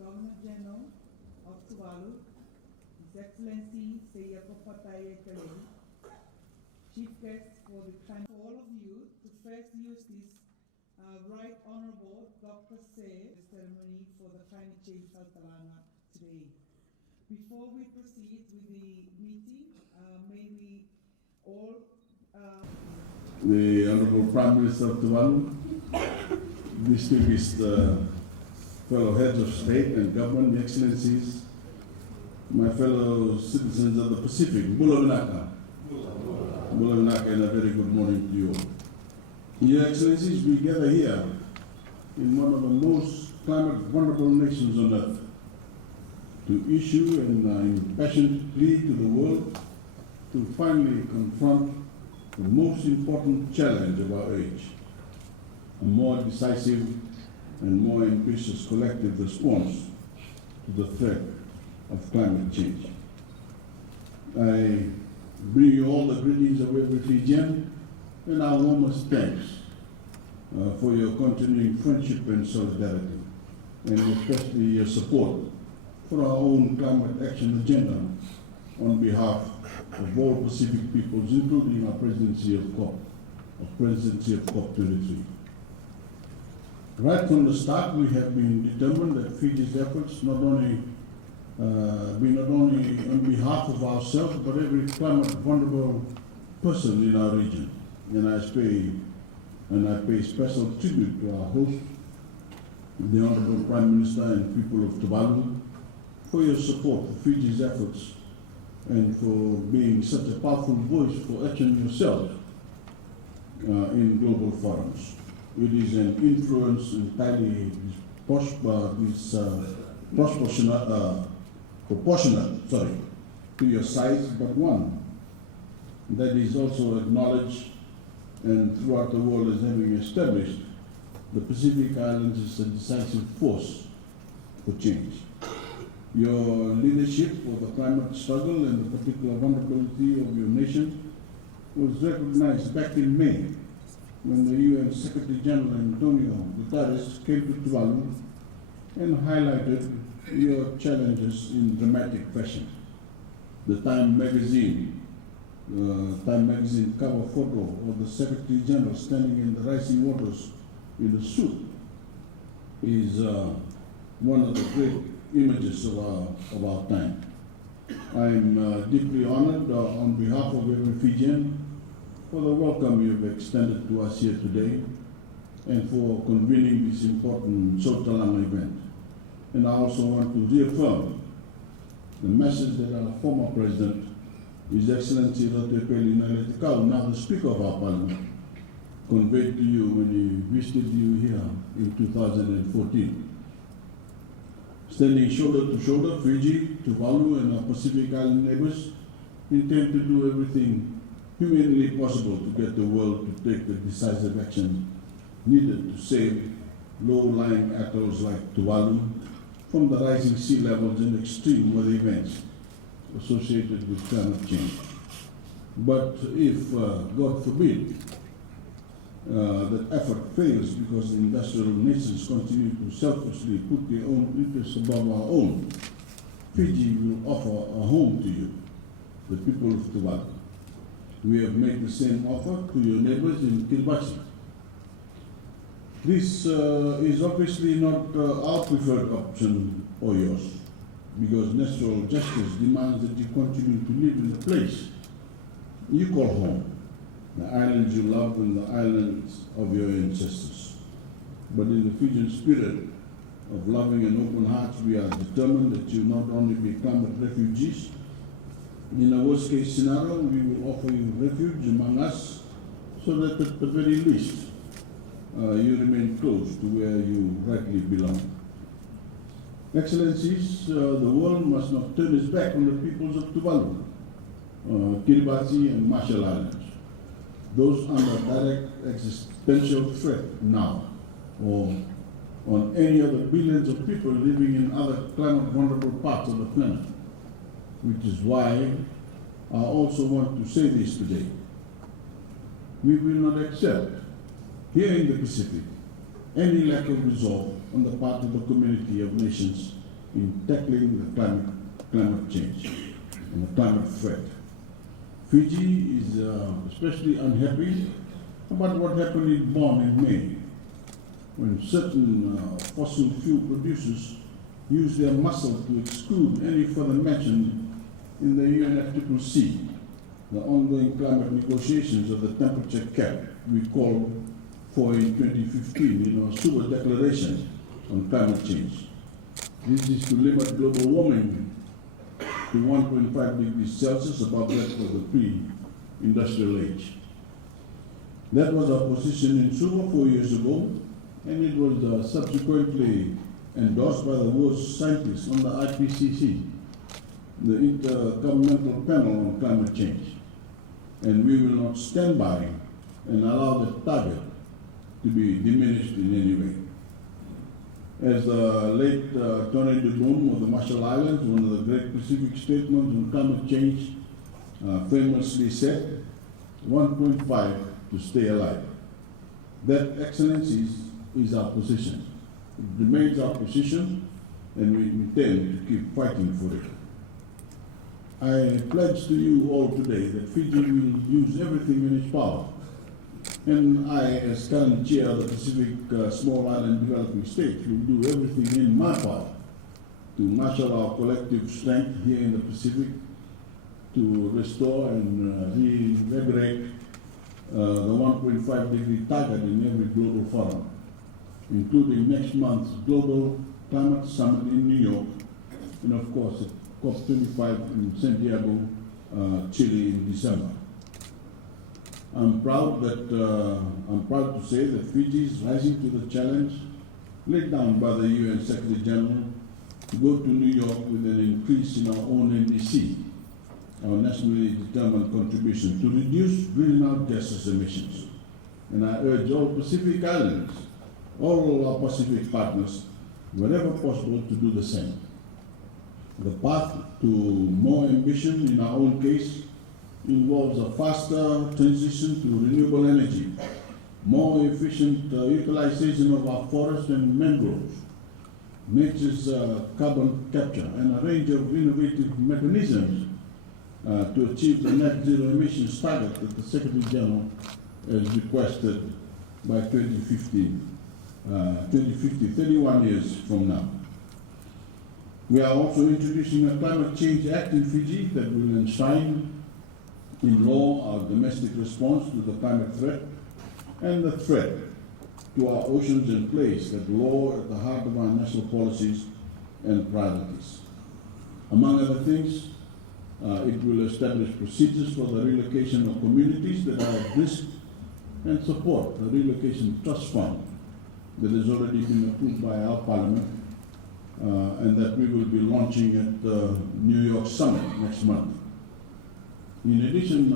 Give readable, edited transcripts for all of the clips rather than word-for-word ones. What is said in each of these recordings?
Governor General of Tuvalu, His Excellency Chief Guest for the time for all of you to first use this Right Honorable Dr. Say ceremony for the Climate Change Sautalaga today. Before we proceed with the meeting, may we all the Honorable Prime Minister of Tuvalu, distinguished fellow heads of state and government, Your Excellencies, my fellow citizens of the Pacific, Bulavinaka, and a very good morning to you all. Your Excellencies, we gather here in one of the most climate vulnerable nations on earth to issue an impassioned plea to the world to finally confront the most important challenge of our age, a more decisive and more ambitious collective response to the threat of climate change. I bring you all the greetings of every Fijian and our warmest thanks for your continuing friendship and solidarity, and especially your support for our own climate action agenda on behalf of all Pacific peoples, including our presidency of COP23. Right from the start, we have been determined that Fiji's efforts not only on behalf of ourselves, but every climate vulnerable person in our region. And I pay special tribute to our host, the Honorable Prime Minister and people of Tuvalu, for your support for Fiji's efforts and for being such a powerful voice for action yourself in global forums. It is an influence entirely proportionate to your size, but one that is also acknowledged and throughout the world as having established the Pacific Islands as a decisive force for change. Your leadership for the climate struggle and the particular vulnerability of your nation was recognized back in May when the UN Secretary General Antonio Guterres came to Tuvalu and highlighted your challenges in dramatic fashion. The Time magazine cover photo of the Secretary General standing in the rising waters in a suit is one of the great images of our time. I am deeply honored on behalf of every Fijian for the welcome you have extended to us here today and for convening this important Sautalaga event. And I also want to reaffirm the message that our former President, His Excellency now the Speaker of our Parliament, conveyed to you when he visited you here in 2014. Standing shoulder to shoulder, Fiji, Tuvalu, and our Pacific Island neighbors intend to do everything humanly possible to get the world to take the decisive action needed to save low-lying atolls like Tuvalu from the rising sea levels and extreme weather events associated with climate change. But if, God forbid, that effort fails because the industrial nations continue to selfishly put their own interests above our own, Fiji will offer a home to you, the people of Tuvalu. We have made the same offer to your neighbors in Kiribati. This is obviously not our preferred option or yours, because natural justice demands that you continue to live in the place you call home, the islands you love and the islands of your ancestors. but in the Fijian spirit of loving and open hearts, we are determined that you not only be climate refugees. In a worst case scenario, we will offer you refuge among us so that at the very least you remain close to where you rightly belong. Excellencies, the world must not turn its back on the peoples of Tuvalu, Kiribati and Marshall Islands, those under direct existential threat now, or on any other billions of people living in other climate vulnerable parts of the planet, which is why I also want to say this today. We will not accept, here in the Pacific, any lack of resolve on the part of the community of nations in tackling the climate change and the climate threat. Fiji is especially unhappy about what happened in Bonn in May, when certain fossil fuel producers used their muscle to exclude any further mention in the UNFCCC, the ongoing climate negotiations of the temperature cap we called for in 2015 in our Suva Declaration on climate change. This is to limit global warming to 1.5 degrees Celsius above that of the pre-industrial age. That was our position in Suva 4 years ago, and it was subsequently endorsed by the world's scientists on the IPCC, the Intergovernmental Panel on Climate Change. And we will not stand by and allow the target to be diminished in any way. As the late Tony de Boom of the Marshall Islands, one of the great Pacific statements on climate change, famously said, 1.5 to stay alive. That, Excellencies, is our position. It remains our position, and we intend to keep fighting for it. I pledge to you all today that Fiji will use everything in its power, and I, as current chair of the Pacific Small Island Developing States, will do everything in my power to marshal our collective strength here in the Pacific to restore and reinvigorate the 1.5 degree target in every global forum, including next month's Global Climate Summit in New York, and of course at COP25 in Santiago, Chile in December. I'm proud to say that Fiji is rising to the challenge laid down by the UN Secretary General to go to New York with an increase in our own NDC, our nationally determined contribution to reduce greenhouse gases emissions. And I urge all Pacific Islands, all our Pacific partners, wherever possible, to do the same. The path to more ambition in our own case involves a faster transition to renewable energy, more efficient utilization of our forests and mangroves, nature's carbon capture, and a range of innovative mechanisms to achieve the net zero emissions target that the Secretary General has requested by 2050, 31 years from now. We are also introducing a Climate Change Act in Fiji that will enshrine in law our domestic response to the climate threat and the threat to our oceans and place that law at the heart of our national policies and priorities. Among other things, it will establish procedures for the relocation of communities that are at risk and support the Relocation Trust Fund that has already been approved by our Parliament and that we will be launching at the New York Summit next month. In addition,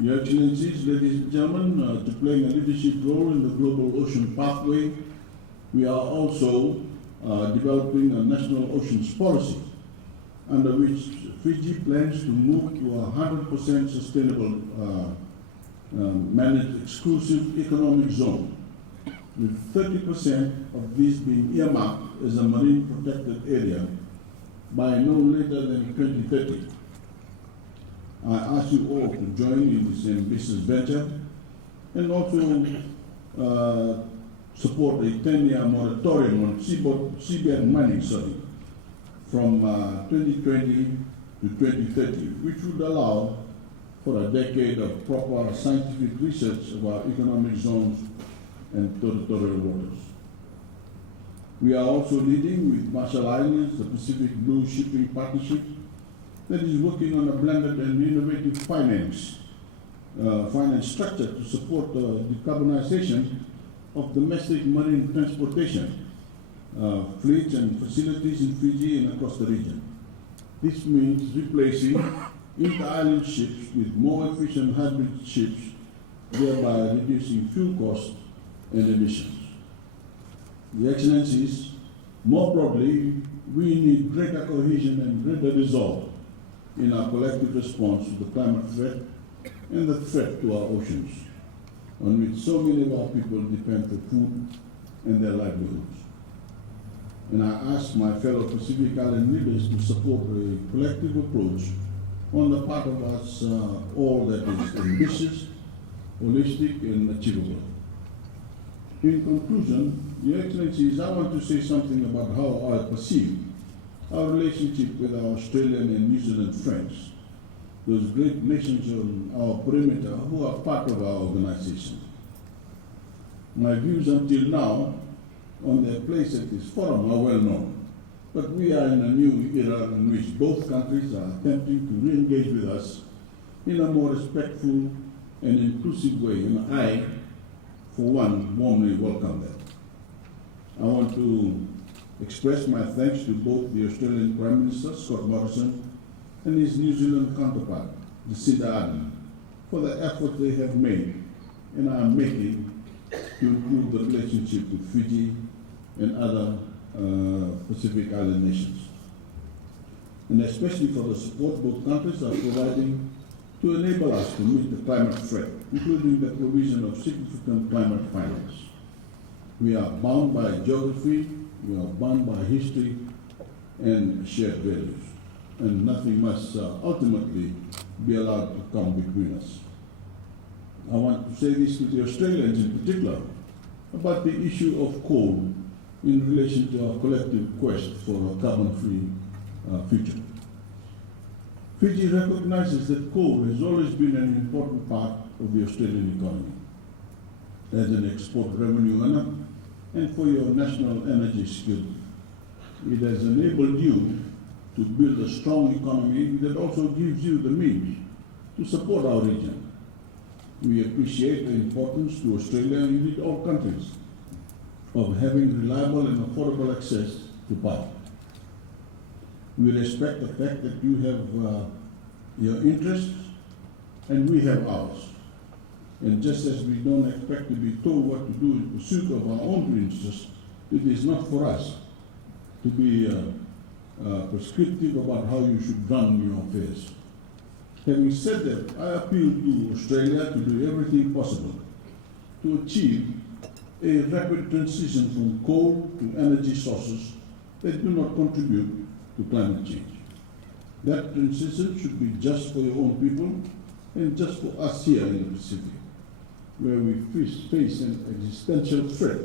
Your Excellencies, ladies and gentlemen, to playing a leadership role in the global ocean pathway, we are also developing a national oceans policy under which Fiji plans to move to a 100% sustainable managed exclusive economic zone, with 30% of these being earmarked as a marine protected area by no later than 2030. I ask you all to join in this ambitious venture and also support a 10-year moratorium on seabed mining from 2020 to 2030, which would allow for a decade of proper scientific research of our economic zones and territorial waters. We are also leading with Marshall Islands, the Pacific Blue Shipping Partnership, that is working on a blended and innovative finance structure to support the decarbonization of domestic marine transportation fleets and facilities in Fiji and across the region. This means replacing inter-island ships with more efficient hybrid ships, thereby reducing fuel costs and emissions. Your Excellencies, more broadly, we need greater cohesion and greater resolve in our collective response to the climate threat and the threat to our oceans, on which so many of our people depend for food and their livelihoods. And I ask my fellow Pacific Island leaders to support a collective approach on the part of us all that is ambitious, holistic, and achievable. In conclusion, Your Excellencies, I want to say something about how I perceive our relationship with our Australian and New Zealand friends, those great nations on our perimeter who are part of our organization. My views until now on their place at this forum are well known, but we are in a new era in which both countries are attempting to re-engage with us in a more respectful and inclusive way, and I, for one, warmly welcome that. I want to express my thanks to both the Australian Prime Minister, Scott Morrison, and his New Zealand counterpart, Jacinda Ardern, for the effort they have made and are making to improve the relationship with Fiji and other Pacific Island nations. And especially for the support both countries are providing to enable us to meet the climate threat, including the provision of significant climate finance. We are bound by geography, we are bound by history and shared values, and nothing must ultimately be allowed to come between us. I want to say this to the Australians in particular about the issue of coal in relation to our collective quest for a carbon-free future. Fiji recognizes that coal has always been an important part of the Australian economy as an export revenue earner and for your national energy skill. It has enabled you to build a strong economy that also gives you the means to support our region. We appreciate the importance to Australia and indeed all countries of having reliable and affordable access to power. We respect the fact that you have your interests and we have ours. And just as we don't expect to be told what to do in pursuit of our own interests, it is not for us to be prescriptive about how you should run your affairs. Having said that, I appeal to Australia to do everything possible to achieve a rapid transition from coal to energy sources that do not contribute to climate change. That transition should be just for your own people and just for us here in the Pacific, where we face an existential threat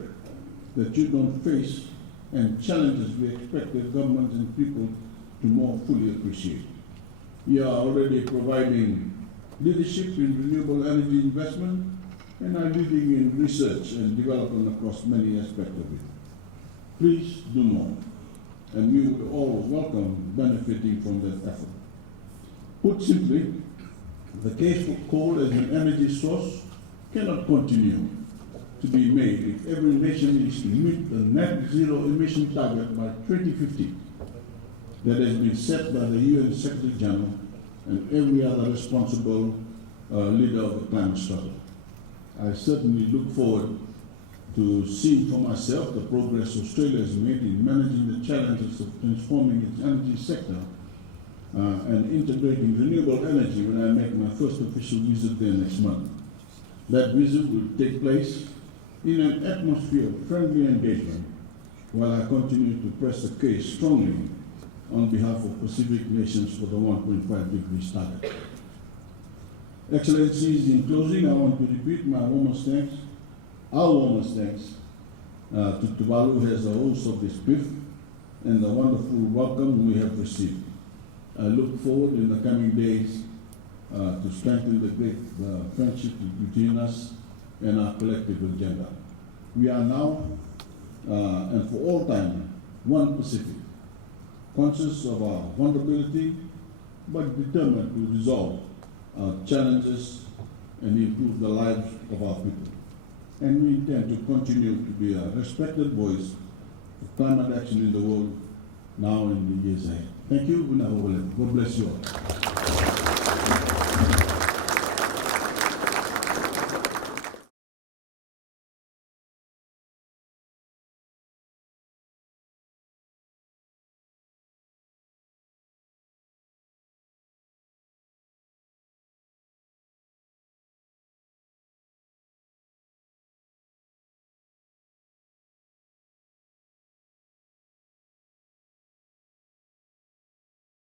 that you don't face and challenges we expect the governments and people to more fully appreciate. You are already providing leadership in renewable energy investment and are leading in research and development across many aspects of it. Please do more, and we would all welcome benefiting from that effort. Put simply, the case for coal as an energy source cannot continue to be made if every nation is to meet the net zero emission target by 2050 that has been set by the UN Secretary General and every other responsible leader of the climate struggle. I certainly look forward to seeing for myself the progress Australia has made in managing the challenges of transforming its energy sector and integrating renewable energy when I make my first official visit there next month. That visit will take place in an atmosphere of friendly engagement while I continue to press the case strongly on behalf of Pacific nations for the 1.5 degrees target. Excellencies, in closing, I want to repeat my warmest thanks, our warmest thanks to Tuvalu as the host of this PIF and the wonderful welcome we have received. I look forward in the coming days to strengthen the great friendship between us and our collective agenda. We are now, and for all time, one Pacific, conscious of our vulnerability, but determined to resolve our challenges and improve the lives of our people. And we intend to continue to be a respected voice of climate action in the world now and in the years ahead. Thank you. God bless you all.